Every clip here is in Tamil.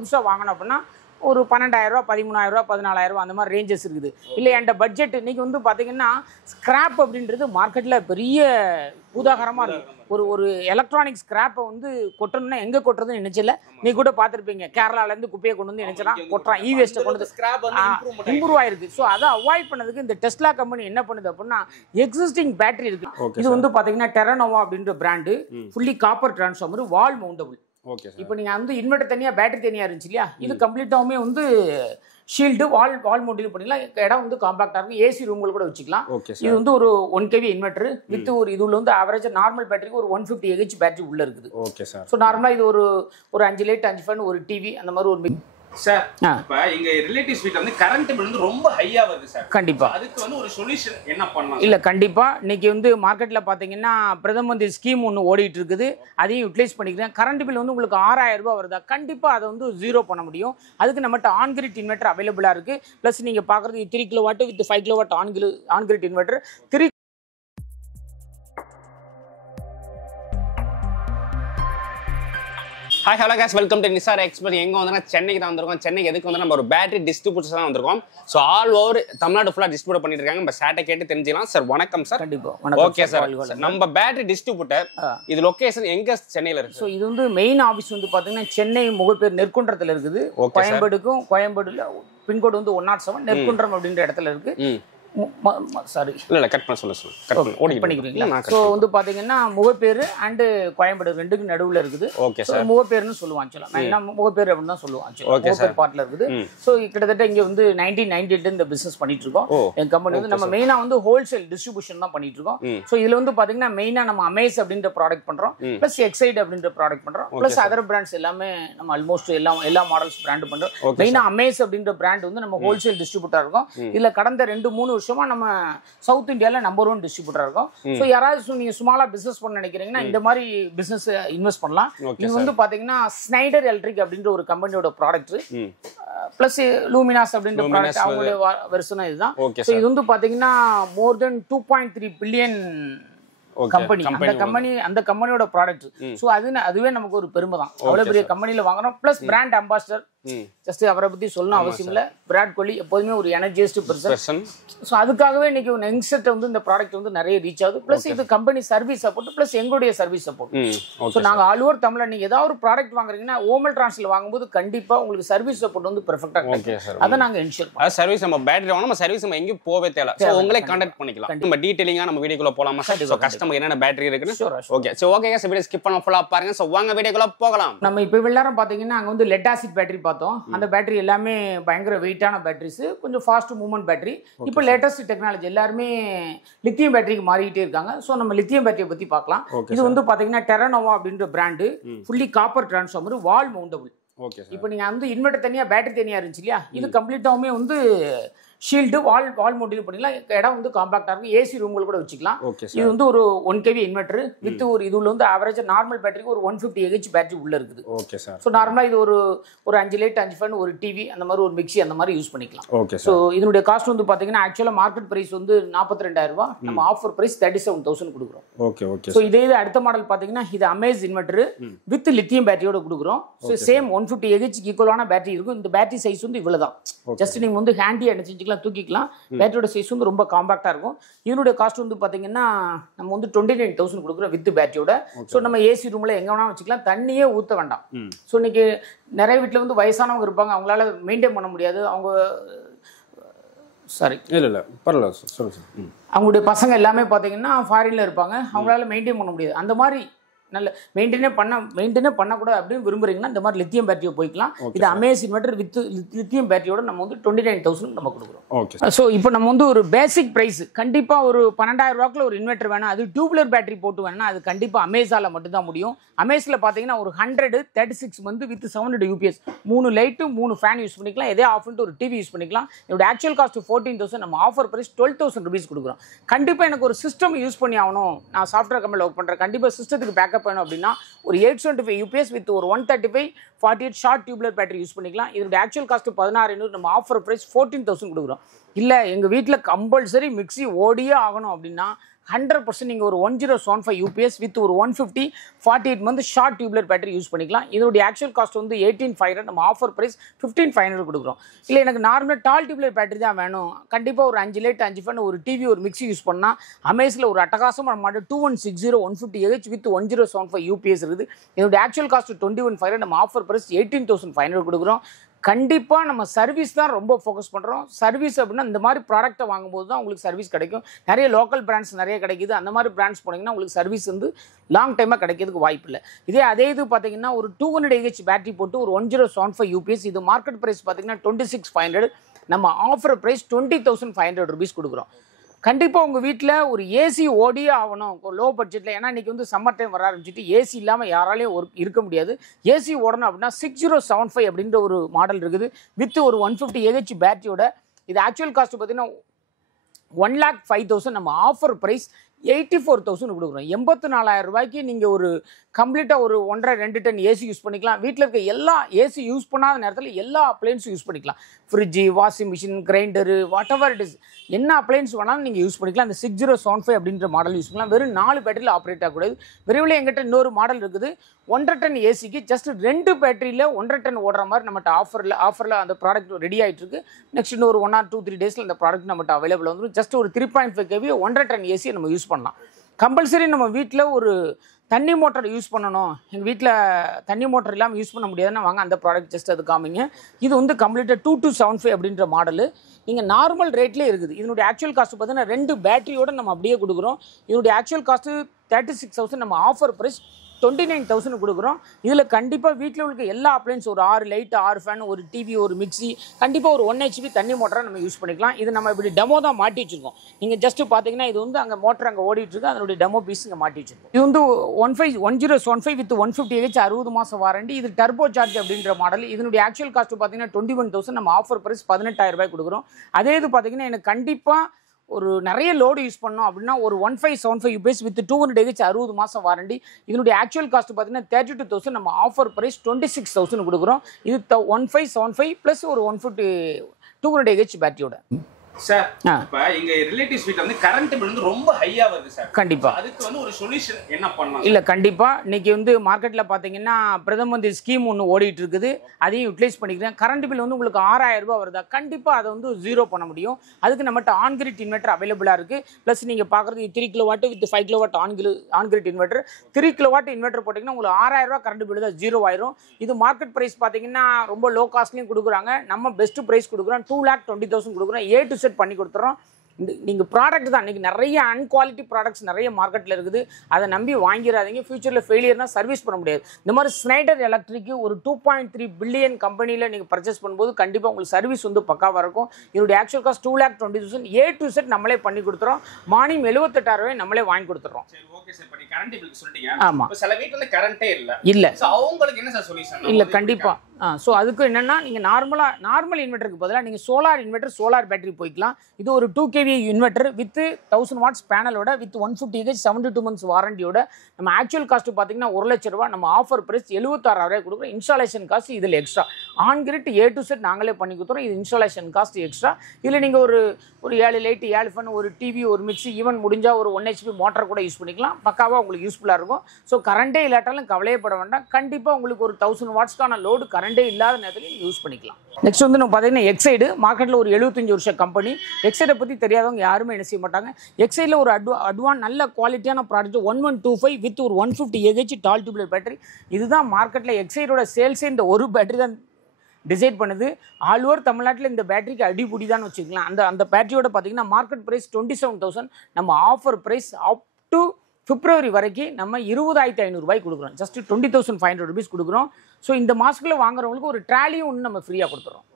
புதுசாக வாங்கணும் அப்படின்னா ஒரு 12,000 ரூபா 13,000 ரூபா 14,000 ரூபா அந்த மாதிரி ரேஞ்சஸ் இருக்குது. இல்லை என்கிட்ட பட்ஜெட் இன்னைக்கு வந்து பார்த்தீங்கன்னா ஸ்கிராப் அப்படின்றது மார்க்கெட்டில் பெரிய பூதாகரமாக இருக்குது. ஒரு எலக்ட்ரானிக் ஸ்கிராப்பை வந்து கொட்டணும்னா எங்கே கொட்டுறதுன்னு நினைச்சல. நீ கூட பார்த்துருப்பீங்க, கேரளாலேருந்து குப்பையை கொண்டு வந்து நினைச்சா கொட்டுறான், இவேஸ்ட்டை கொண்டு வந்து இம்ப்ரூவ் ஆயிருக்கு. ஸோ அதை அவாய்ட் பண்ணதுக்கு இந்த டெஸ்லா கம்பெனி என்ன பண்ணுது அப்படின்னா எக்ஸிஸ்டிங் பேட்டரி இருக்கு. இது வந்து பார்த்தீங்கன்னா டெரனோவா அப்படின்ற பிராண்டு, ஃபுல்லி காப்பர் டிரான்ஸ்ஃபார்மர், வால் மவுண்டபிள். இப்போ நீங்கள் வந்து இன்வெர்டர் தனியாக பேட்டரி தனியாக இருந்துச்சு இல்லையா, இது கம்ப்ளீட்டாகவுமே வந்து ஷீல்டு வால் மவுண்டிங் பண்ணிக்கலாம். இடம் வந்து காம்பாக்டாக இருக்கும், ஏசி ரூம்கள் கூட வச்சுக்கலாம். இது வந்து ஒரு 1 kV இன்வெர்டர் வித் ஒரு இதுல வந்து ஆவரேஜ் நார்மல் பேட்டரிக்கு ஒரு 150 AH பேட்டரி உள்ள இருக்குது. Okay sir. ஸோ நார்மலாக இது ஒரு 5 லைட் 5 ஃபேன் ஒரு டிவி அந்த மாதிரி ஒரு சார். இப்ப எங்க ரிலேட்டிவ்ஸ் வீட்ல வந்து கரண்ட் பில் வந்து ரொம்ப ஹையா வருது சார். கண்டிப்பா அதுக்கு வந்து ஒரு சொல்யூஷன் என்ன பண்ணலாம்? இல்ல கண்டிப்பா இன்னைக்கு வந்து மார்க்கெட்ல பாத்தீங்கன்னா பிரதம மந்திரி ஸ்கீம் ஒன்று ஓடிட்டு இருக்குது, அதையும் யூட்டிலைஸ் பண்ணிக்கிறேன். கரண்ட் பில் வந்து உங்களுக்கு 6,000 ரூபாய் வருதா, கண்டிப்பா அதை வந்து ஜீரோ பண்ண முடியும். அதுக்கு நம்மகிட்ட ஆன்கிரிட் இன்வெர்டர் அவைலபிளா இருக்கு. பிளஸ் நீங்க பாக்குறது 3 kW with 5 kW on-grid inverter 3. Hi hello case, welcome to Nisar expert. எங்கே வந்து சென்னைக்கு தான் வந்திருக்கோம். சென்னைக்கு எதுக்கு வந்து நம்ம ஒரு பேட்டரி டிஸ்ட்ரிபியூட்டர்ஸ் தான் வந்திருக்கோம். ஸோ ஆல் ஓவர் தமிழ்நாடு ஃபுல்லாக டிஸ்ட்ரிபியூட் பண்ணிட்டு இருக்காங்க. நம்ம சேட்டை கேட்டு தெரிஞ்சுக்கலாம். சார் வணக்கம் சார். கண்டிப்பா ஓகே சார். நம்ம பேட்டரி டிஸ்ட்ரிபியூட்டர் இது லொகேஷன் எங்க சென்னையில் இருக்கு? ஸோ இது வந்து மெயின் ஆஃபீஸ் வந்து பார்த்தீங்கன்னா சென்னை முகப்பேர் நெற்குன்றத்தில் இருக்குது. கோயம்பேடுல பின்கோடு வந்து 107 நெற்குன்றம் அப்படின்ற இடத்துல இருக்கு. சாரி இல்ல கட் பண்ண சொல்லுங்க. ஓடி பண்ணிக்கிறீங்களா? ஸோ வந்து பாத்தீங்கன்னா முகப்பேர் அண்ட் கோயம்பேடு ரெண்டுக்கு நடுவில் இருக்குது. Okay sir. முகப்பேர்னு சொல்லுவான், நான் என்ன முகப்பேர் அப்படின்னு தான் சொல்லுவான். முகப்பேர் பார்ட்ல இருக்குது. ஸோ கிட்டத்தட்ட இங்க வந்து 1998 இந்த பிசினஸ் பண்ணிட்டு இருக்கோம். என் கம்பெனி வந்து நம்ம மெயினா வந்து ஹோல்சேல் டிஸ்ட்ரிபியூஷன் தான் பண்ணிட்டு இருக்கோம். ஸோ இதுல வந்து பாத்தீங்கன்னா மெயினா நம்ம அமேஸ் அப்படின்ற ப்ராடக்ட் பண்றோம், பிளஸ் எக்ஸைட் அப்படின்ற ப்ராடக்ட் பண்றோம், பிளஸ் அதர் பிராண்ட்ஸ் எல்லாமே நம்ம ஆல்மோஸ்ட் எல்லா மாடல்ஸ் பிராண்ட் பண்றோம். மெயினா அமேஸ் அப்படின்ற பிராண்ட் வந்து நம்ம ஹோல்சேல் டிஸ்ட்ரிபியூட்டர் இருக்கோம். இதுல கடந்த 2-3 வருஷமா நம்ம சவுத் இந்தியால நம்பர் 1 டிஸ்ட்ரிபியூட்டர் இருக்கும். சோ யாராவது நீங்க ஸ்மாலா பிசினஸ் பண்ண நினைக்கிறீங்கன்னா இந்த மாதிரி பிசினஸ் இன்வெஸ்ட் பண்ணலாம். இது வந்து பாத்தீங்கன்னா ஸ்னைடர் எலக்ட்ரிக் அப்படின்ற ஒரு கம்பெனியோட ப்ராடக்ட், பிளஸ் லூமினாஸ் அப்படின்ற ப்ராடக்ட் அவங்களுடைய வெர்ஷன் இதுதான். சோ இது வந்து பாத்தீங்கன்னா மோர் தென் 2.3 பில்லியன் கம்பெனி, அந்த கம்பெனியோட ப்ராடக்ட். சோ அதுவே நமக்கு ஒரு பெருமை தான். அவ்வளவு பெரிய கம்பெனில வாங்குறோம். பிளஸ் பிராண்ட் அம்பாசிடர், ஜஸ்ட் அவரை பத்தி சொல்லணும் அவசியம் இல்ல. விராட் கோலி எப்போதுமே ஒரு எனர்ஜிஸ்ட் பர்சன். ஸோ அதுக்காகவே இன்னைக்கு யங்ஸ்டர் வந்து இந்த ப்ராடக்ட் வந்து நிறைய ரீச் ஆகுது. பிளஸ் இது கம்பெனி சர்வீஸ் சப்போர்ட், பிளஸ் எங்களுடைய சர்வீஸ் சப்போர்ட். ஸோ நாங்க ஆல் ஓவர் தமிழ்ல நீங்க ஏதாவது ஒரு ப்ராடக்ட் வாங்குறீங்கன்னா ஓமல் டிரான்ஸ்ல வாங்கும்போது கண்டிப்பா உங்களுக்கு சர்வீஸ் சப்போர்ட் வந்து பெர்ஃபெக்ட்டா கிடைக்கும். அதை நாங்க என்ஷூர் பண்ணுவோம். சர்வீஸ் நம்ம பேட்டரி வாங்கணும், நம்ம சர்வீஸ் நம்ம எங்கேயும் போவே தேவை. ஸோ உங்களே கான்டாக்ட் பண்ணிக்கலாம். நம்ம டீடைலிங்கா நம்ம வீடியோக்குள்ள போலாமா சார்? ஸோ கஸ்டமர் என்னென்ன பேட்டரி இருக்குன்னு. Okay so okay guys, video skip பண்ணாம ஃபுல்லா பாருங்க. சோ வாங்க வீடியோக்குள்ள போகலாம். நம்ம இப்போ எல்லாரும் பாத்தீங்கன்னா அங்க வந்து லெட் ஆசிட் பேட்டரி பார்த்தோம். அந்த பேட்டரி எல்லாமே பயங்கர வெயிட்டான பேட்டரிஸ், கொஞ்சம் ஃபாஸ்ட் மூவ்மெண்ட் பேட்டரி. இப்போ லேட்டஸ்ட் டெக்னாலஜி எல்லாருமே லித்தியம் பேட்டரிக்கு மாறிக்கிட்டே இருக்காங்க. ஸோ நம்ம லித்தியம் பேட்டரியை பத்தி பார்க்கலாம். இது வந்து பாத்தீங்கன்னா டெரனோவா அப்படின்ற பிராண்டு, ஃபுல்லி காப்பர் டிரான்ஸ்ஃபார்மர், வால் மவுண்டபிள். இப்போ நீங்க வந்து இன்வெர்டர் தனியா பேட்டரி தனியா இருந்துச்சு இல்லையா, இது கம்ப்ளீட்டாவுமே வந்து ஷீல்டு வால் மவுண்டிங் பண்ணிக்கலாம். இடம் வந்து காம்பாக்டாக இருக்கும், ஏசி ரூம்கள் கூட வச்சுக்கலாம். இது வந்து ஒரு 1 kV இன்வெர்டர் வித் ஒரு இதுல வந்து ஆவரேஜ் நார்மல் பேட்டரிக்கு ஒரு 150 AH பேட்டரி உள்ள இருக்குது. Okay sir. ஸோ நார்மலாக இது ஒரு 5 லைட் 5 ஃபேன் ஒரு டிவி அந்த மாதிரி ஒரு மிக்ஸி அந்த மாதிரி யூஸ் பண்ணிக்கலாம். ஓகே. ஸோ இதனுடைய காஸ்ட் வந்து பார்த்தீங்கன்னா ஆக்சுவலாக மார்க்கெட் பிரைஸ் வந்து 42,000 ரூபாய், நம்ம ஆஃபர் பிரைஸ் 37,000 கொடுக்குறோம். Okay okay. ஸோ இதே அடுத்த மாடல் பார்த்தீங்கன்னா இது அமேஸ் இன்வெர்டர் வித் லித்தியம் பேட்டரியோட கொடுக்குறோம். ஸோ சேம் 150 AH ஈக்குவலான பேட்டரி இருக்கும். இந்த பேட்டரி சைஸ் வந்து இவ்வளோ தான். ஜஸ்ட் நீங்கள் வந்து ஹேண்டியாக என்ன செஞ்சுக்கலாம், தூக்கிக்கலாம். பேட்டரியோட சைஸ் வந்து ரொம்ப காம்பாக்டா இருக்கும். இதனுடைய காஸ்ட் வந்து பாத்தீங்கன்னா நம்ம வந்து 29,000 கொடுக்குறோம் வித் பேட்டரியோட. ஸோ நம்ம ஏசி ரூம்ல எங்க வேணா வச்சுக்கலாம், தண்ணியே ஊற்ற வேண்டாம். ஸோ இன்னைக்கு நிறைய வீட்டில் வந்து வயசானவங்க இருப்பாங்க, அவங்களால மெயின்டைன் பண்ண முடியாது. அவங்க சாரி இல்ல பரவாயில்ல சொல்லுங்க. அவங்களுடைய பசங்க எல்லாமே பாத்தீங்கன்னா ஃபாரின்ல இருப்பாங்க, அவங்களால மெயின்டைன் பண்ண முடியாது. அந்த மாதிரி நல்ல மெயின்டைனே பண்ணக்கூடாது அப்படின்னு விரும்புறீங்கன்னா இந்த மாதிரி லித்தியம் பேட்டரியை போய்க்கலாம். இது அமேஸ் இன்வெர்டர் வித் லித்தியம் பேட்டரியோட நம்ம வந்து 29,000 நம்ம கொடுக்குறோம். ஓகே. ஸோ இப்போ நம்ம வந்து ஒரு பேசிக் ப்ரைஸ் கண்டிப்பா ஒரு 12,000 ரூபாய்க்குள்ள ஒரு இன்வெர்டர் வேணும், அது டியூப்லர் பேட்டரி போட்டு வேணும்னா அது கண்டிப்பா அமேஸால மட்டும் தான் முடியும். அமேஸ்ல பாத்தீங்கன்னா ஒரு 136 வந்து with 700 UPS 3 light 3 fan use பண்ணிக்கலாம். இதே ஆஃப் பண்ணிட்டு ஒரு டிவி யூஸ் பண்ணிக்கலாம். இதோட ஆக்சுவல் காஸ்ட் 14,000, நம்ம ஆஃபர் பிரைஸ் 12,000 rupees கொடுக்குறோம். கண்டிப்பா எனக்கு ஒரு சிஸ்டம் யூஸ் பண்ணி ஆகணும், நான் சாஃப்ட்வேர் கம்பெனியில் ஒர்க் பண்றேன், கண்டிப்பா சிஸ்டத்துக்கு பேக்கப் வேணும் அப்படின்னா ஒரு 875 UPS வித் ஒரு 135 48 ஷார்ட் டியூப்லர் பேட்டரி யூஸ் பண்ணிக்கலாம். இதோட ஆக்சுவல் காஸ்ட் 16,500, நம்ம ஆஃபர் பிரைஸ் 14,000 கொடுக்குறோம். இல்லை எங்கள் வீட்டில் கம்பல்சரி மிக்ஸி ஓடியே ஆகணும் அப்படின்னா 100% நீங்கள் ஒரு 1075 யூபிஎஸ் வித் ஒரு 150 48 month short tubular battery use பண்ணிக்கலாம். இதோடைய ஆக்சுவல் காஸ்ட் வந்து 18500, நம்ம ஆஃபர் ப்ரைஸ் 15500 கொடுக்குறோம். இல்லை எனக்கு நார்மலாக டால் டியூப்லர் பேட்டரி தான் வேணும், கண்டிப்பாக ஒரு 5 லைட் 5 ஃபேன் ஒரு டிவி ஒரு மிக்ஸி யூஸ் பண்ணால் அமேஸில் ஒரு அட்டகாசமாக மாடல் 2160 150Ah வித் 1075 யூபிஎஸ் இருக்குது. இதோடைய ஆக்சுவல் காஸ்ட் 21500, நம்ம ஆஃபர் ப்ரைஸ் 18500 கொடுக்குறோம். கண்டிப்பாக நம்ம சர்வீஸ் தான் ரொம்ப ஃபோக்கஸ் பண்ணுறோம். சர்வீஸ் அப்படின்னா இந்த மாதிரி ப்ராடக்ட்டை வாங்கும்போது தான் உங்களுக்கு சர்வீஸ் கிடைக்கும். நிறைய லோக்கல் பிராண்ட்ஸ் நிறைய கிடைக்குது, அந்த மாதிரி பிராண்ட்ஸ் போனீங்கன்னா உங்களுக்கு சர்வீஸ் வந்து லாங் டைமாக கிடைக்கிறதுக்கு வாய்ப்பு இல்லை. அதே இது பார்த்தீங்கன்னா ஒரு 200Ah பேட்டரி போட்டு ஒரு 1075 யூபிஎஸ், இது மார்க்கெட் ப்ரைஸ் பார்த்தீங்கன்னா 26500, நம்ம ஆஃபர் ப்ரைஸ் 20500 ரூபீஸ் கொடுக்குறோம். கண்டிப்பாக உங்கள் வீட்டில் ஒரு ஏசி ஓடியே ஆகணும் லோ பட்ஜெட்டில். ஏன்னா இன்றைக்கி வந்து சம்மர் டைம் வர ஆரம்பிச்சுட்டு ஏசி இல்லாமல் யாராலையும் இருக்க முடியாது. ஏசி ஓடணும் அப்படின்னா 6075 அப்படின்ற ஒரு மாடல் இருக்குது வித் ஒரு 150Ah பேட்டரியோட. இது ஆக்சுவல் காஸ்ட் பார்த்தீங்கன்னா 1,05,000, நம்ம ஆஃபர் ப்ரைஸ் 84,000 கொடுக்குறோம். 84,000 ரூபாய்க்கு நீங்கள் ஒரு கம்ப்ளீட்டாக ஒரு 1.5-2 டன் ஏசி யூஸ் பண்ணிக்கலாம். வீட்டில் இருக்க எல்லா ஏசி யூஸ் பண்ணாத நேரத்தில் எல்லா அப்ளையன்ஸும் யூஸ் பண்ணிக்கலாம். Fridge, washing machine, grinder, what ever it is, என்ன அப்ளையன்ஸ் வேணாலும் நீங்கள் யூஸ் பண்ணிக்கலாம். அந்த 6075 அப்படின்ற மாடல் யூஸ் பண்ணலாம். வெறும் 4 பேட்டரியில் ஆப்ரேட் ஆகக்கூடாது. விரைவில் எங்கிட்ட இன்னொரு மாடல் இருக்குது 1.5 டன் ஏசிக்கு ஜஸ்ட் 2 பேட்டரியில் 1.5 டன் ஓடுற மாதிரி நம்மகிட்ட ஆஃபரில் அந்த ப்ராடக்ட் ரெடி ஆகிட்டு இருக்கு. நெக்ஸ்ட் இன்னொரு 1 or 2-3 டேஸில் அந்த ப்ராடக்ட் நம்மகிட்ட அவைலபிள் வந்துடும். ஜஸ்ட் ஒரு 3.5 kV 1.5 டன் ஏசியை நம்ம யூஸ் பண்ணலாம். கம்பல்சரி நம்ம வீட்டில் ஒரு தண்ணி மோட்டர் யூஸ் பண்ணணும், எங்கள் வீட்டில் தண்ணி மோட்டர் இல்லாமல் யூஸ் பண்ண முடியாதுன்னா வாங்க அந்த ப்ராடக்ட் ஜஸ்ட் அது காமிங்க. இது வந்து கம்ப்ளீட்டாக 2275 அப்படின்ற மாடலு. நீங்கள் நார்மல் ரேட்லேயே இருக்குது. இதனுடைய ஆக்சுவல் காஸ்ட் பார்த்தீங்கன்னா 2 பேட்டரியோடு நம்ம அப்படியே கொடுக்குறோம். இதனுடைய ஆக்சுவல் காஸ்ட்டு 36,000, நம்ம ஆஃபர் ப்ரைஸ் 29,000 கொடுக்குறோம். இதில் கண்டிப்பாக வீட்டில் உள்ள எல்லா அப்ளையன்ஸ் ஒரு 6 லைட் 6 ஃபேன் ஒரு டிவி ஒரு மிக்ஸி கண்டிப்பாக ஒரு 1 HP தண்ணி மோட்டரை நம்ம யூஸ் பண்ணிக்கலாம். இது நம்ம இப்படி டெமோ தான் மாட்டி வச்சுருக்கோம். நீங்கள் ஜஸ்ட்டு பார்த்தீங்கன்னா இது வந்து அங்கே மோட்டர் அங்கே ஓடிட்டுருக்கு, அதனுடைய டெமோ பீஸ் இங்கே மாட்டி வச்சுருக்கோம். இது வந்து 1075 வித் 150Ah 60 மாதம் வாரண்டி. இது டர்போ சார்ஜ் அப்படின்ற மாடல். இதனுடைய ஆக்சுவல் காஸ்ட் பார்த்தீங்கன்னா 21,000, நம்ம ஆஃபர் ப்ரைஸ் 18,000 ரூபாய் கொடுக்குறோம். அதே இது பார்த்தீங்கன்னா எனக்கு கண்டிப்பாக ஒரு நிறைய லோடு யூஸ் பண்ணோம் அப்படின்னா ஒரு 1575 யூபிஎஸ் வித் 200Ah 60 மாதம் வாரண்டி. இதனுடைய ஆக்சுவல் காஸ்ட் பார்த்தீங்கன்னா 32,000, நம்ம ஆஃபர் ப்ரைஸ் 26,000 கொடுக்குறோம். இது 1575 ப்ளஸ் ஒரு 150 200Ah பேட்டரியோட. சார் இப்ப எங்க ரிலேட்டிவ்ஸ் வீட்ல வந்து கரண்ட் பில் வந்து ரொம்ப ஹையா வருது சார். கண்டிப்பா அதுக்கு வந்து ஒரு சொல்யூஷன் என்ன பண்ணலாம்? இல்ல கண்டிப்பா இன்னைக்கு வந்து மார்க்கெட்ல பாத்தீங்கன்னா பிரதம மந்திரி ஸ்கீம் ஒன்று ஓடிட்டு இருக்குது, அதையும் யூட்டிலைஸ் பண்ணிக்கிறேன். கரண்ட் பில் வந்து உங்களுக்கு 6000 ரூபாய் வருதா, கண்டிப்பா அதை வந்து 0 பண்ண முடியும். அதுக்கு நம்மகிட்ட ஆன் கிரிட் இன்வெர்டர் அவைலபிளா இருக்கு. பிளஸ் நீங்க பாக்குறது 3 kW with 5 kW on grid inverter. 3 kW inverter போட்டீங்கன்னா உங்களுக்கு 6000 ரூபாய் கரண்ட் பில் தான் 0 ஆயிரும். இது மார்க்கெட் பிரைஸ் பாத்தீங்கன்னா ரொம்ப லோ காஸ்ட்லயும் கொடுக்குறாங்க. நம்ம பெஸ்ட் பிரைஸ் கொடுக்குறோம், 2,20,000 கொடுக்குறோம். A to Z பண்ணி கொடுத்துறோம். நீங்கள் ப்ராடக்ட் தான் இன்றைக்கி நிறைய அன்குவாலிட்டி ப்ராடக்ட்ஸ் நிறைய மார்க்கெட்டில் இருக்குது, அதை நம்பி வாங்கிடாதீங்க. ஃபியூச்சரில் ஃபெயிலியர்னால் சர்வீஸ் பண்ண முடியாது. இந்த மாதிரி ஸ்னைடர் எலக்ட்ரிக்கு ஒரு 2.3 பில்லியன் கம்பெனியில் நீங்கள் பர்ச்சேஸ் பண்ணும்போது கண்டிப்பாக உங்களுக்கு சர்வீஸ் வந்து பக்காவாக இருக்கும். இதனுடைய actual cost 2,20,000. A to Z நம்மளே பண்ணி கொடுத்துறோம். மார்னிங் 78,000 ரூபாய் நம்மளே வாங்கி கொடுத்துறோம். ஆமாம், சில வீட்டில் கரண்டே இல்லை அவங்களுக்கு என்ன சார் சொல்யூஷன்? இல்லை கண்டிப்பாக. ஸோ அதுக்கு என்னென்னா நீங்கள் நார்மல் இன்வெர்ட்டருக்கு பதிலாக நீங்கள் சோலார் இன்வெர்ட்டர் சோலார் பேட்டரி போய்க்கலாம். இது ஒரு 2 kV இன்வெர்ட்டர் வித் 1000 watts பேனலோட வித் 150Ah 72 months வாரண்டியோட. நம்ம ஆக்சுவல் காஸ்ட் பார்த்தீங்கன்னா 1,00,000 ரூபாய், நம்ம ஆஃபர் பிரைஸ் 76,000 கொடுக்குறோம். இன்ஸ்டாலேஷன் காஸ்ட் இதில் extra. On grid A to Z நாங்களே பண்ணி கொடுத்துறோம். இது இன்ஸ்டாலேஷன் காஸ்ட் எக்ஸ்ட்ரா. இதில் நீங்கள் ஒரு 7 லைட் 7 ஃபேன் ஒரு டிவி ஒரு மிக்ஸி ஈவன் முடிஞ்சால் ஒரு 1 HP மோட்டர் கூட யூஸ் பண்ணிக்கலாம். பக்காவாக உங்களுக்கு யூஸ்ஃபுல்லாக இருக்கும். ஸோ கரண்டே இல்லாட்டாலும் கவலையப்பட வேண்டாம். கண்டிப்பாக உங்களுக்கு ஒரு 1000 wattsக்கான லோடு கரண்டே இல்லாத நேரத்தில் யூஸ் பண்ணிக்கலாம். நெக்ஸ்ட் வந்து நம்ம பார்த்தீங்கன்னா எக்ஸைடு மார்க்கெட்டில் ஒரு 75 வருஷ கம்பெனி. எக்ஸைடை பற்றி தெரியாதவங்க யாருமே என்ன செய்ய மாட்டாங்க. எக்ஸைடில் ஒரு அட்வான்ஸ் நல்ல குவாலிட்டியான ப்ராடக்ட் 1125 வித் ஒரு 150Ah டால் டியூப்லர் பேட்டரி. இதுதான் மார்க்கெட்டில் எக்ஸைடோட சேல்ஸே இந்த ஒரு பேட்டரி தான் டிசைட் பண்ணுது. ஆல் ஓவர் தமிழ்நாட்டில் இந்த பேட்டரிக்கு அடிபுடி தான் வச்சுக்கலாம். அந்த பேட்டரியோட பார்த்தீங்கன்னா மார்க்கெட் ப்ரைஸ் 27,000, நம்ம offer price up to February வரைக்கும் நம்ம 20,500 ரூபாய் கொடுக்குறோம். ஜஸ்ட் 20,500 rupees கொடுக்குறோம். ஸோ இந்த மாதத்துக்குள்ளே வாங்குறவங்களுக்கு ஒரு ட்ராலியும் ஒன்று நம்ம ஃப்ரீயாக கொடுத்துறோம்.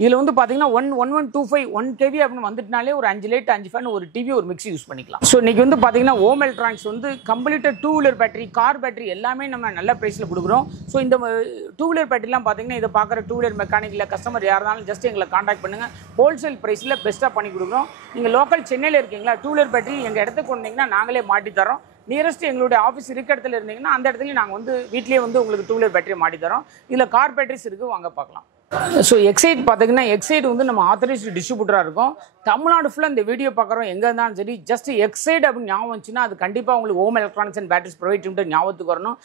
இதில் வந்து பார்த்தீங்கன்னா 1125 1 kV அப்படின்னு வந்துட்டுனாலே ஒரு 5 லைட் 5 ஃபேன் ஒரு டிவி ஒரு மிக்ஸி யூஸ் பண்ணிக்கலாம். ஸோ இன்றைக்கி வந்து பார்த்தீங்கன்னா ஓம் எலக்ட்ரானிக்ஸ் வந்து கம்ப்ளீட்டாக 2 வீலர் பேட்டரி கார் பேட்டரி எல்லாமே நம்ம நல்ல ப்ரைஸில் கொடுக்குறோம். ஸோ இந்த 2 வீலர் பேட்டரிலாம் பார்த்தீங்கன்னா இதை பார்க்குற 2 வீலர் மெக்கானிக்கில் கஸ்டமர் யார் இருந்தாலும் ஜஸ்ட் எங்களை காண்டாக்ட் பண்ணுங்கள். ஹோல்சேல் ப்ரைஸில் பெஸ்ட்டாக பண்ணி கொடுக்குறோம். நீங்கள் லோக்கல் சென்னையில் இருக்கீங்களா, 2 வீலர் பேட்டரி எங்கள் இடத்துக்கு வந்தீங்கன்னா நாங்களே மாட்டி தரோம். நியரஸ்ட் எங்களுடைய ஆஃபீஸ் இருக்க இடத்துல இருந்தீங்கன்னா அந்த இடத்துலையும் நாங்கள் வந்து வீட்லேயே வந்து உங்களுக்கு 2 வீலர் பேட்டரி மாட்டி தரோம். இதில் கார் பேட்டரிஸ் இருக்குது, வாங்க பார்க்கலாம். ஸோ எக்ஸைட் பார்த்தீங்கன்னா எக்ஸைட் வந்து நம்ம ஆத்தரைஸ்டு டிஸ்ட்ரிபியூட்டராக இருக்கும். தமிழ்நாடு ஃபுல்லாக இந்த வீடியோ பார்க்குறோம் எங்கே இருந்தாலும் சரி, ஜஸ்ட் எக்ஸைட் அப்படின்னு ஞாபகம் வந்துச்சுன்னா அது கண்டிப்பாக உங்களுக்கு Om electronics and batteries private limited ஞாபகத்துக்கு வரணும்.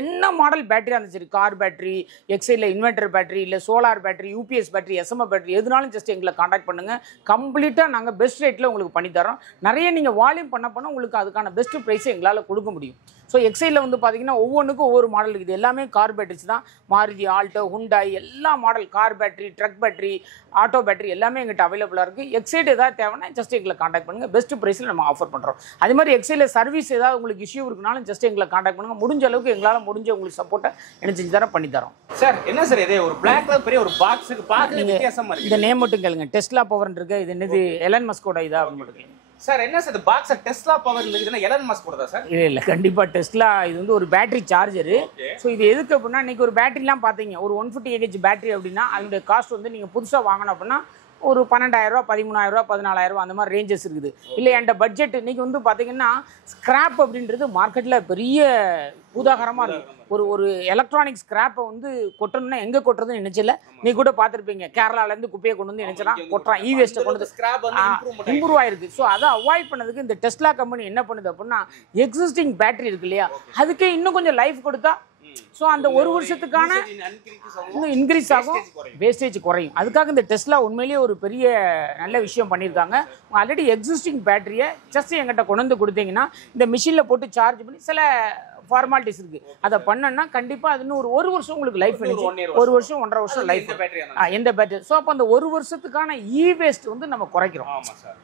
என்ன மாடல் பேட்டரியாக இருந்தாலும் சரி, கார் பேட்டரி, எக்ஸைடில் இன்வெர்டர் பேட்டரி, இல்லை solar battery, UPS battery, SMS battery, எதுனாலும் ஜஸ்ட் எங்களை காண்டாக்ட் பண்ணுங்கள். கம்ப்ளீட்டாக நாங்கள் பெஸ்ட் ரேட்டில் உங்களுக்கு பண்ணித்தரோம். நிறைய நீங்கள் வால்யூம் பண்ண உங்களுக்கு அதுக்கான பெஸ்ட் ப்ரைஸை எங்களால் கொடுக்க முடியும். ஸோ எக்ஸைடில் வந்து பார்த்தீங்கன்னா ஒவ்வொன்றுக்கும் ஒவ்வொரு மாடல் இருக்குது. எல்லாமே கார் பேட்டரிஸ் தான். மாருதி, ஆல்டோ, ஹுண்டாய் எல்லா model car battery, truck battery, auto battery எல்லாமே எங்கிட்ட அவைலபிளாக இருக்குது. எக்ஸைட் ஏதாவது தேவைன்னா ஜஸ்ட் எங்களை காண்டாக்ட் பண்ணுங்கள். பெஸ்ட் ப்ரைஸில் நம்ம ஆஃபர் பண்ணுறோம். அதே மாதிரி எக்ஸைடில் சர்வீஸ் ஏதாவது உங்களுக்கு இஷ்யூ இருக்குனாலும் ஜஸ்ட் எங்களை காண்டாக்ட் பண்ணுங்கள். முடிஞ்ச அளவுக்கு எங்களால் முடிஞ்ச உங்களுக்கு சப்போர்ட்டை என்ன செஞ்சு தரோம், பண்ணி தரோம். சார் என்ன சார் இது ஒரு பிளாக்ல பெரிய ஒரு பாக்ஸுக்கு பார்க்க வித்தியாசமா இருக்கு. இந்த நேம் மட்டும் கேளுங்க, டெஸ்லா பவர் இருக்கு. இது என்னது எலன் மஸ்கோட இதா அப்படின்னு மட்டும் சார். என்ன சார் இந்த பாக்ஸ் டெஸ்லா பவர் இருக்குதுன்னா எலன் மஸ்க் போடுதா சார்? இல்லை கண்டிப்பாக டெஸ்லா. இது வந்து ஒரு பேட்டரி சார்ஜரு. ஸோ இது எதுக்கு அப்படின்னா, இன்னைக்கு ஒரு பேட்டரிலாம் பார்த்தீங்க, ஒரு 150 AH பேட்டரி அப்படின்னா அதனுடைய காஸ்ட் வந்து நீங்கள் புதுசாக வாங்கணும் அப்படின்னா ஒரு 12,000 13,000 14,000 அந்த மாதிரி ரேஞ்சஸ் இருக்குது. இல்லை என்கிட்ட பட்ஜெட் இன்றைக்கி வந்து பார்த்தீங்கன்னா ஸ்கிராப் அப்படின்றது மார்க்கெட்டில் பெரிய பூதாகரமாக இருக்குது. ஒரு எலக்ட்ரானிக் ஸ்கிராப்பை வந்து கொட்டணும்னா எங்கே கொட்டுறதுன்னு நினைச்சல. நீ கூட பார்த்துருப்பீங்க, கேரளாலேருந்து குப்பையை கொண்டு வந்து நினைச்சா கொட்டுறான், வேஸ்ட்டை கொண்டு வந்து இம்ப்ரூவ் ஆயிருக்கு. ஸோ அதை அவாய்ட் பண்ணதுக்கு இந்த டெஸ்லா கம்பெனி என்ன பண்ணுது அப்படின்னா, எக்ஸிஸ்டிங் பேட்டரி இருக்கு இல்லையா, அதுக்கே இன்னும் கொஞ்சம் லைஃப் கொடுத்தா ஸோ அந்த ஒரு வருஷத்துக்கான இன்னும் இன்க்ரீஸ் ஆகும், வேஸ்டேஜ் குறையும். அதுக்காக இந்த டெஸ்லா உண்மையிலேயே ஒரு பெரிய நல்ல விஷயம் பண்ணியிருக்காங்க. ஆல்ரெடி எக்ஸிஸ்டிங் பேட்டரியை ஜஸ்ட் எங்கிட்ட கொண்டு வந்து கொடுத்தீங்கன்னா இந்த மிஷினில் போட்டு சார்ஜ் பண்ணி சில ஃபார்மாலிட்டிஸ் இருக்குது, அதை பண்ணோன்னா கண்டிப்பாக அது இன்னும் ஒரு வருஷம் உங்களுக்கு லைஃப் நினைச்சு, ஒரு வருஷம் 1.5 வருஷம் லைஃப் எந்த பேட்டரி. ஸோ அப்போ அந்த ஒரு வருஷத்துக்கான வேஸ்ட் வந்து நம்ம குறைக்கிறோம்.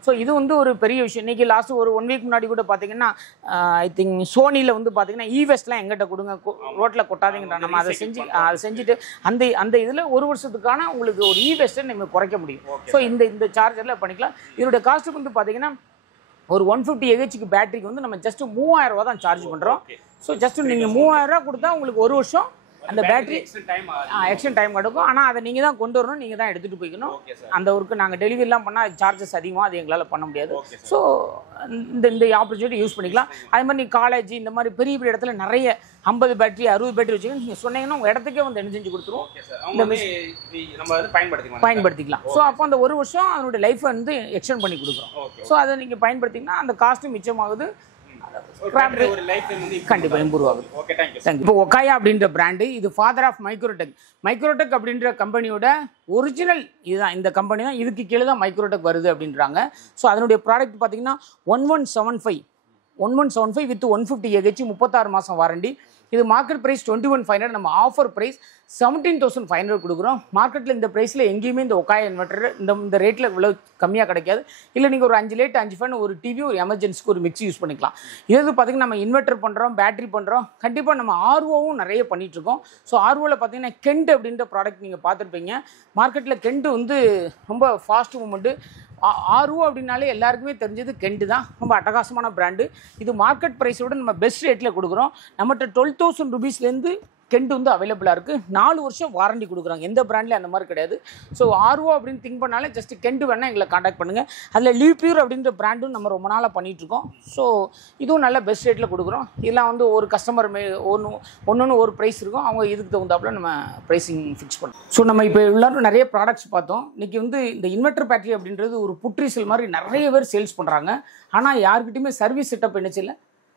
ஸோ இது வந்து ஒரு பெரிய விஷயம். இன்றைக்கி லாஸ்ட் ஒரு 1 வீக் முன்னாடி கூட பார்த்தீங்கன்னா ஐ திங்க் சோனியில் வந்து பார்த்தீங்கன்னா வேஸ்ட்லாம் எங்கிட்ட கொடுங்க, ரோட்டில் கொட்டாதீங்கன்ற நம்ம அதை செஞ்சுட்டு அந்த இதில் ஒரு வருஷத்துக்கான உங்களுக்கு ஒரு வேஸ்ட்டை நம்ம குறைக்க முடியும். ஸோ இந்த சார்ஜரில் பண்ணிக்கலாம். இதோட காஸ்ட்டுக்கு வந்து பார்த்தீங்கன்னா ஒரு 150 AHக்கு பேட்டரிக்கு வந்து நம்ம ஜஸ்ட் 3000 ரூபா தான் சார்ஜ் பண்ணுறோம். ஸோ ஜஸ்ட் நீங்கள் 3000 ரூபா கொடுத்தா உங்களுக்கு ஒரு வருஷம் அந்த பேட்டரி எக்ஸ்டெண்ட் டைம் எடுக்கும். ஆனால் அதை நீங்கள் தான் கொண்டு வரணும், நீங்கள் தான் எடுத்துகிட்டு போய்க்கணும். அந்த ஒர்க்கு நாங்கள் டெலிவரிலாம் பண்ணால் சார்ஜஸ் அதிகமாக அது எங்களால் பண்ண முடியாது. ஸோ இந்த ஆப்பர்ச்சுனிட்டி யூஸ் பண்ணிக்கலாம். அதே மாதிரி நீங்கள் காலேஜ் இந்த மாதிரி பெரிய பெரிய இடத்துல நிறைய 50 பேட்டரி 60 பேட்டரி வச்சுக்கணும். நீங்கள் சொன்னீங்கன்னா உங்கள் இடத்துக்கே வந்து என்ன செஞ்சு கொடுத்துருவோம், பயன்படுத்திக்கலாம். ஸோ அப்போ அந்த ஒரு வருஷம் அதனுடைய லைஃப்பை வந்து எக்ஸ்டெண்ட் பண்ணி கொடுக்குறோம். ஸோ அதை நீங்கள் பயன்படுத்திங்கன்னா அந்த காஸ்ட்டும் மிச்சமாகுது, கண்டிப்பா இம்ப்ரூவ் ஆகுது. இப்போ ஒகாயா அப்படின்ற பிராண்டு, இது ஃபாதர் ஆஃப் மைக்ரோடெக். மைக்ரோடெக் அப்படின்ற கம்பெனியோட ஒரிஜினல் இதுதான், இந்த கம்பெனி தான். இதுக்கு கீழே தான் மைக்ரோடெக் வருது அப்படின்றாங்க. ஸோ அதனுடைய ப்ராடக்ட் பார்த்தீங்கன்னா 1175 வித் 150 AH 36 மாதம் வாரண்டி. இது மார்க்கெட் ப்ரைஸ் 21,500, நம்ம ஆஃபர் ப்ரைஸ் 17,500 கொடுக்குறோம். மார்க்கெட்டில் இந்த ப்ரைஸில் எங்கேயுமே இந்த ஒகாயா இன்வெர்டர் இந்த ரேட்டில் இவ்வளோ கம்மியாக கிடைக்காது. இல்லை நீங்கள் ஒரு 5 லைட் 5 ஃபேன் ஒரு டிவி ஒரு எமர்ஜென்சிக்கு ஒரு மிக்ஸி யூஸ் பண்ணிக்கலாம். இது பார்த்தீங்கன்னா நம்ம இன்வெர்டர் பண்ணுறோம், பேட்டரி பண்ணுறோம், கண்டிப்பாக நம்ம ஆர்ஓவும் நிறைய பண்ணிகிட்ருக்கோம். ஸோ ஆர்ஓவில் பார்த்தீங்கன்னா கெண்ட் அப்படின்ற ப்ராடக்ட் நீங்கள் பார்த்துருப்பீங்க. மார்க்கெட்டில் கெண்ட் வந்து ரொம்ப ஃபாஸ்ட் மூமெண்ட்டு. ஆர்ஓ அப்படின்னாலே எல்லாருக்குமே தெரிஞ்சது கெண்ட் தான், ரொம்ப அட்டகாசமான பிராண்டு. இது மார்க்கெட் ப்ரைஸோட நம்ம பெஸ்ட் ரேட்டில் கொடுக்குறோம். நம்மகிட்ட 12,000 ரூபீஸ்லேருந்து கெண்ட் வந்து அவைலபிளாக இருக்குது. 4 வருஷம் வாரண்டி கொடுக்குறாங்க. எந்த பிராண்ட்லேயும் அந்த மாதிரி கிடையாது. ஸோ ஆர்ஓ அப்படின்னு திங்க் பண்ணாலே ஜஸ்ட் கெண்ட் வேணால் எங்களை காண்டாக்ட் பண்ணுங்கள். அதில் லீவ் பியூர் அப்படின்ற பிராண்டும் நம்ம ரொம்ப நாளாக பண்ணிகிட்ருக்கோம். ஸோ இதுவும் நல்ல பெஸ்ட் ரேட்டில் கொடுக்குறோம். இதெல்லாம் வந்து ஒரு கஸ்டமர் ஒன்று ஒரு ப்ரைஸ் இருக்கும், அவங்க இதுக்கு தகுந்தாப்புல நம்ம ப்ரைஸிங் ஃபிக்ஸ் பண்ணுறோம். ஸோ நம்ம இப்போ எல்லாரும் நிறைய ப்ராடக்ட்ஸ் பார்த்தோம். இன்றைக்கி வந்து இந்த இன்வெர்டர் பேட்டரி அப்படின்றது ஒரு புட்ரீசல் மாதிரி நிறைய பேர் சேல்ஸ் பண்ணுறாங்க. ஆனால் யாருக்கிட்டையுமே சர்வீஸ் செட்டப் என்னச்சில்லை,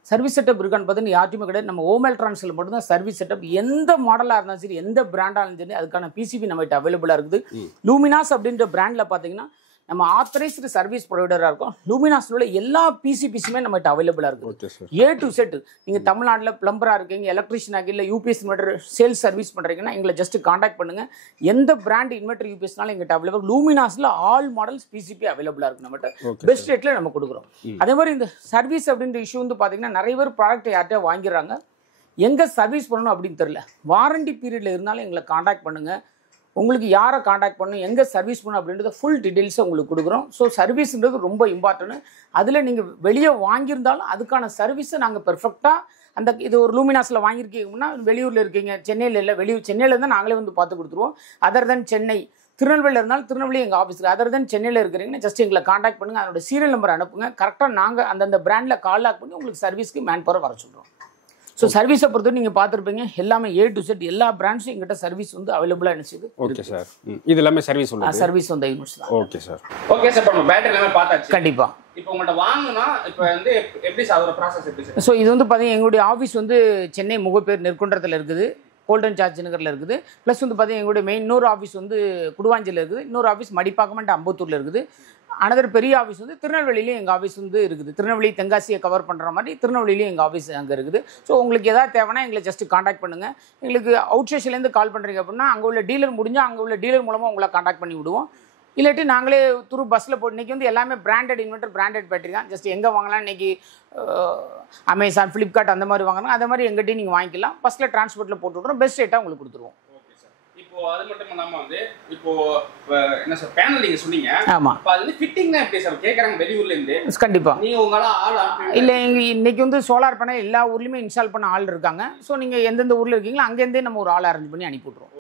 சர்வீஸ் செட்டப் இருக்கான்னு பார்த்தீங்கன்னா யார்ட்டுமே கிடையாது. நம்ம ஓம் எலக்ட்ரானிக்ஸில் மட்டும்தான் சர்வீஸ் செட்டப். எந்த மாடலாக இருந்தாலும் சரி, எந்த பிராண்டாக இருந்தாலும் சரி, அதுக்கான பிசிபி நம்மகிட்ட அவைலபிளாக இருக்குது. லூமினாஸ் அப்படின்ற பிராண்டில் பார்த்தீங்கன்னா நம்ம ஆத்தரைஸ்டு சர்வீஸ் ப்ரொவைடராக இருக்கும். லூமினாஸில் உள்ள எல்லா பிசிபிஸுமே நம்மகிட்ட அவைலபிளாக இருக்குது. A to Z. நீங்கள் தமிழ்நாட்டில் பிளம்பராக இருக்கீங்க, எலக்ட்ரிஷியனாக இல்லை யூபிஎஸ் இன்வெர்டர் சேல்ஸ் சர்வீஸ் பண்ணுறீங்கன்னா எங்களை ஜஸ்ட் காண்டாக்ட் பண்ணுங்கள். எந்த பிராண்ட் இன்வெர்டர் யூபிஎஸ்னாலும் எங்கிட்ட அவைலபிள். லூமினாஸில் ஆல் மாடல்ஸ் பிசிபி அவைலபிளாக இருக்குது. நம்மகிட்ட பெஸ்ட் ரேட்டில் நம்ம கொடுக்குறோம். அதே மாதிரி இந்த சர்வீஸ் அப்படின்ற இஷ்யூ வந்து பார்த்தீங்கன்னா நிறைய பேர் ப்ராடக்ட் யார்கிட்ட வாங்கிடுறாங்க, எங்கே சர்வீஸ் பண்ணணும் அப்படின்னு தெரியல. வாரண்டி பீரியடில் இருந்தாலும் எங்களை காண்டாக்ட் பண்ணுங்கள். உங்களுக்கு யாரை காண்டாக்ட் பண்ணணும், எங்கே சர்வீஸ் பண்ணணும் அப்படின்றத ஃபுல் டீட்டெயில்ஸை உங்களுக்கு கொடுக்குறோம். ஸோ சர்வீஸ்ன்றது ரொம்ப இம்பார்ட்டன்ட். அதில் நீங்கள் வெளியே வாங்கியிருந்தாலும் அதுக்கான சர்வீஸை நாங்கள் பெர்ஃபெக்டாக இது ஒரு லூமினாஸில் வாங்கியிருக்கீங்கன்னா வெளியூரில் இருக்கீங்க, சென்னையில் இல்லை, சென்னையில் இருந்தால் நாங்களே வந்து பார்த்து கொடுத்துருவோம். அதர் தென் சென்னை, திருநெல்வேலியில் இருந்தாலும் திருநெல்வேலி எங்கள் ஆஃபீஸில். அதர் தென் சென்னையில் இருக்கிறீங்கன்னா ஜஸ்ட் எங்களை காண்டாக்ட் பண்ணுங்கள், அதோட சீரியல் நம்பர் அனுப்புங்க. கரெக்டாக நாங்கள் அந்தந்த பிராண்டில் கால் லாக் பண்ணி உங்களுக்கு சர்வீஸ்க்கு மேன் பவர் வர சொல்கிறோம். ஸோ சர்வீஸை பொறுத்து நீங்கள் பார்த்துருப்பீங்க எல்லாமே A to Z எல்லா பிராண்ட்ஸும் எங்கிட்ட சர்வீஸ் வந்து அவைலபிளாக இருந்துச்சு. Okay sir. இது எல்லாமே சர்வீஸ் உள்ளது. சர்வீஸ் வந்து யூனிட்ஸ் தான். Okay sir. Okay sir. இப்போ நம்ம பேட்டரி எல்லாமே பார்த்தாச்சு. கண்டிப்பா. இப்போ உங்கள்ட்ட வாங்கினா இப்போ வந்து எப்படி சார் அதோட ப்ராசஸ் எப்படி சார்? ஸோ இது வந்து பார்த்தீங்கன்னா எங்களுடைய ஆஃபீஸ் வந்து சென்னை முகப்பேர் நெற்குன்றத்தில் இருக்குது, கோல்டன் சார்ஜ் நகரில் இருக்குது. ப்ளஸ் வந்து பார்த்தீங்கன்னா எங்களுடைய மெயின் இன்னொரு ஆஃபீஸ் வந்து குடுவாஞ்சியில் இருக்குது, இன்னொரு ஆஃபீஸ் மடிப்பாக்கம் அண்ட் அம்பத்தூரில் இருக்குது. அனதர் பெரிய ஆஃபீஸ் வந்து திருநெல்வேலியிலையும் எங்கள் ஆஃபீஸ் வந்து இருக்குது. திருநெல்வேலி தென்காசியை கவர் பண்ணுற மாதிரி திருநெல்வேலியிலையும் எங்கள் ஆஃபீஸ் அங்கே இருக்குது. ஸோ உங்களுக்கு எதாவது தேவைன்னா எங்களை ஜஸ்ட் காண்டாக்ட் பண்ணுங்கள். எங்களுக்கு அவுட் ஸ்டேஷன்லேருந்து கால் பண்ணுறீங்க அப்படின்னா அங்கே உள்ள டீலர் முடிஞ்சால் அங்கே உள்ள டீலர் மூலமாக உங்களை காண்டாக்ட் பண்ணி விடுவோம். இல்லாட்டி நாங்களே துரு பஸ்ஸில் போட்டு இன்றைக்கி வந்து எல்லாமே பிராண்டட் இன்வெர்டர் பிராண்டட் பேட்டரி தான். ஜஸ்ட் எங்கே வாங்கலாம் இன்றைக்கி அமேசான் ஃப்ளிப்கார்ட் அந்த மாதிரி வாங்கினா அதே மாதிரி எங்கிட்டையும் நீங்கள் வாங்கிக்கலாம். பஸ்ஸில் டிரான்ஸ்போர்ட்டில் போட்டு விட்றோம், பெஸ்ட் ரேட்டாக உங்களுக்கு கொடுத்துருவோம். இப்போ அது மட்டும் இல்லாம வந்து இப்போ என்ன சார் பேனல் நீங்க சொன்னீங்க. ஆமா. அப்ப அது வந்து ஃபிட்டிங்னா எப்படி சார் கேக்குறாங்க வெளியூர்ல இருந்து? கண்டிப்பா. நீங்க உங்களால ஆள் இல்ல இன்னைக்கு வந்து சோலார் பேனல் எல்லா ஊர்லயுமே இன்ஸ்டால் பண்ண ஆள் இருக்காங்க. ஸோ நீங்க எந்தெந்த ஊர்ல இருக்கீங்களோ அங்கேருந்தே நம்ம ஒரு ஆள் அரேஞ்ச் பண்ணி அனுப்பி விட்ருவோம்.